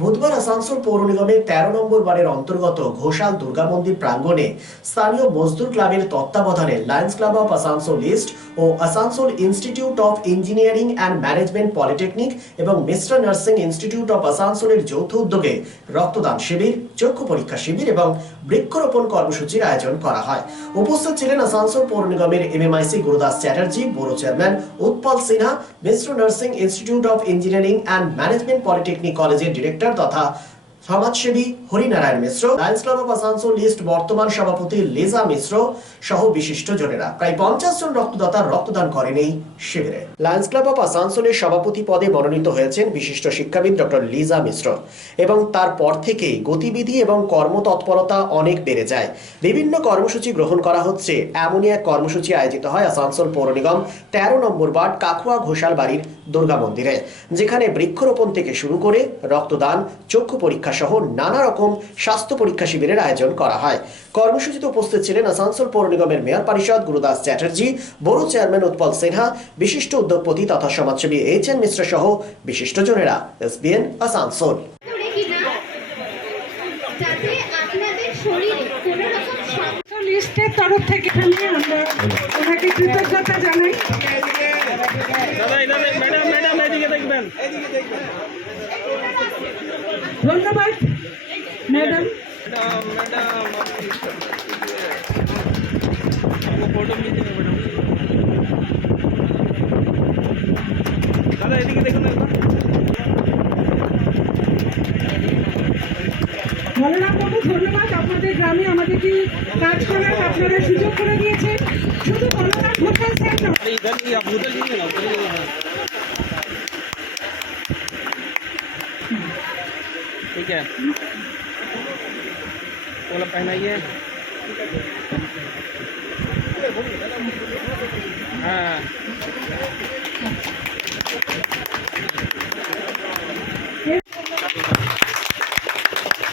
বুধবার আসানসোল পৌর নিগমের ১৩ নম্বর ওয়ার্ডের অন্তর্গত ঘোষাল দুর্গা মন্দির প্রাঙ্গণে স্থানীয় মজদুর ক্লাবের তত্ত্বাবধানে Lions club of Asansol East ও Asansol Institute of engineering and management Polytechnic এবং মিশ্র নার্সিং ইনস্টিটিউট অফ আসানসোলের যৌথ উদ্যোগে রক্তদান শিবির, চক্ষু পরীক্ষা শিবির এবং বৃক্ষরোপণ কর্মসূচির আয়োজন করা হয়। উপস্থিত ছিলেন আসানসোল পৌর নিগমের এমএমআইসি গুরুদাস চ্যাটার্জি, পৌর chairman Utpal Sinha, Mishra nursing institute of engineering and management polytechnic কলেজের ডিরেক্টর তথা সমাজসেবী Harinarayan Mishra, lions club of Asansol east বর্তমান সভাপতি লিজা মিশ্র সহ বিশিষ্ট জনেরা। প্রায় 50 জন রক্তদাতা রক্তদান করেন এই শিবিরে। লায়ন্স ক্লাব অফ আসানসোলের সভাপতি পদে মনোনীত হয়েছেন বিশিষ্ট শিক্ষাবিদ ডক্টর লিজা মিশ্র এবং তারপর থেকে গতিবিধি এবং কর্মতৎপরতা অনেক বেড়ে যায়। বিভিন্ন কর্মসূচি গ্রহণ করা হচ্ছে, এমনই এক কর্মসূচি আয়োজিত হয় আসানসোল পৌর নিগম ১৩ নম্বর ওয়ার্ড কাকুয়া ঘোষাল বাড়ির দুর্গা মন্দিরে, যেখানে বৃক্ষরোপণ থেকে শুরু করে রক্তদান, চক্ষু পরীক্ষা সহ নানা রকম স্বাস্থ্য পরীক্ষা শিবিরের আয়োজন করা হয়। কর্মসূচিতে উপস্থিত ছিলেন আসানসোল পৌর নিগমের মেয়র পরিষদ গুরুদাস চ্যাটার্জি, বড় চেয়ারম্যান উৎপল সিনহা, বিশিষ্ট উদ্যোগপতি তথা সমাজসেবী এইচ.এন. মিশ্র সহ বিশিষ্ট জনেরা। এসবিএন আসানসোল। লিস্টের তরফ থেকে আমরা ওনাকে কৃতজ্ঞতা জানাই। ধন্যবাদ ম্যাডাম। দাদা এদিকে দেখুন একবার। বলরাম বাবু ধন্যবাদ, আপনাদের গ্রামে আমাদেরকে কাজ করার আপনারা সুযোগ করে দিয়েছেন। শুধু বলরাম ঘোষাল স্যার নয়, इधर ही आप उधर लीजिए ना, उधर लीजिए ना। ठीक है, वाला पहनाइए। हाँ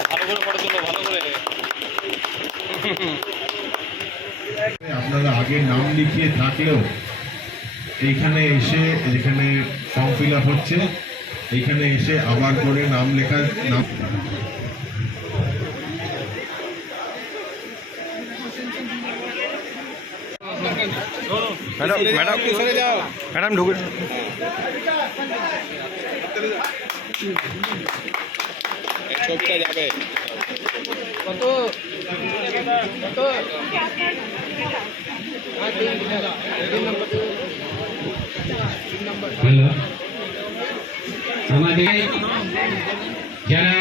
ভালো করে পড়ে চলো, ভালো করে। আপনারা আগে নাম লিখিয়ে থাকলেও এইখানে এসে, যেখানে ফর্ম ফিল আপ হচ্ছে, এইখানে এসে আবার করে নাম লেখা নাম ম্যাডাম ম্যাডাম সরে যাও, ম্যাডাম ঢুকে ছবিটা যাবে কত কত হ্যালো, আমাদের যারা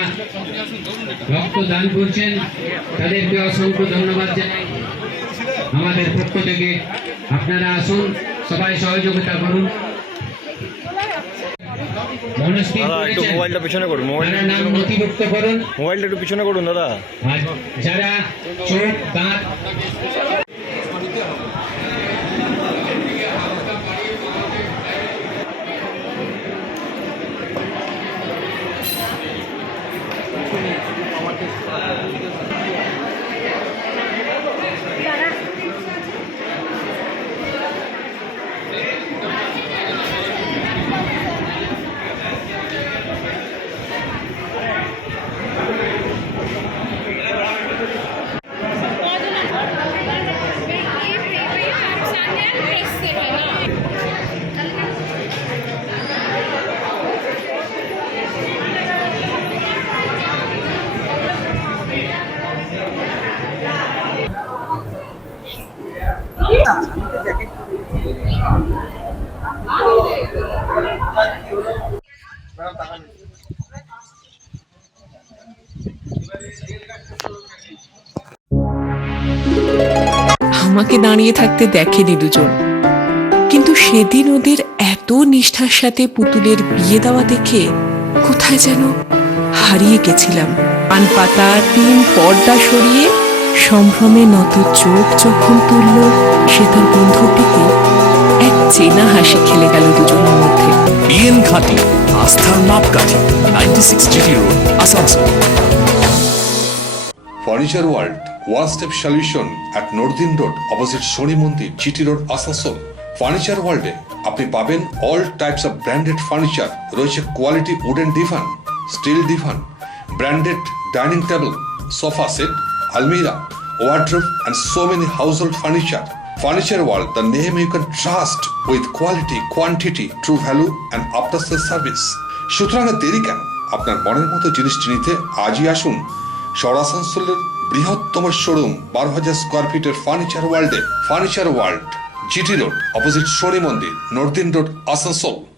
রক্তদান করছেন তাদেরকে অসংখ্য ধন্যবাদ জানাই। আমাদের পক্ষ থেকে আপনারা আসুন, সবাই সহযোগিতা করুন। একটু মোবাইলটা পিছনে করুন, মোবাইলটা নাম নথিভুক্ত করুন। মোবাইলটা একটু পিছনে করুন দাদা। আর যারা চোখ, দাঁত আমাকে দাঁড়িয়ে থাকতে দেখেনি দুজন, কিন্তু সেদিন ওদের এত নিষ্ঠার সাথে পুতুলের বিয়ে দেওয়া দেখে কোথায় যেন হারিয়ে গেছিলাম। পান পাতা টিন পর্দা সরিয়ে সম্ভ্রমে নত চোখ যখন তুলল, সে তার বন্ধুর দিকে এক চেনা হাসি খেলে গেল দুজনের মধ্যে। বিএন ঘাটি, আস্থার মাপকাঠি, 96 GT road, Asansol. Furniture World, one-step solution at Nordin Road, opposite Shoni Mandir, GT Road, Asansol. Furniture ওয়ার্ল্ডে আপনি পাবেন all types of branded furniture, রয়েছে quality wooden divan, steel divan, branded dining table, sofa set, almirah, wardrobe, and so many household furniture. Furniture World, the name you can trust with quality, quantity, true value, and after-sales service. সুতরাং আর দেরি কেন? আপনার মনের মতো জিনিসটি নিতে আজই আসুন শহর আসানসোলের বৃহত্তম শোরুম 12,000 স্কোয়ার ফিটের ফার্নিচার ওয়ার্ল্ডে। Furniture world, GT road, opposite Shani Mandir, north ইন্ড road, Asansol.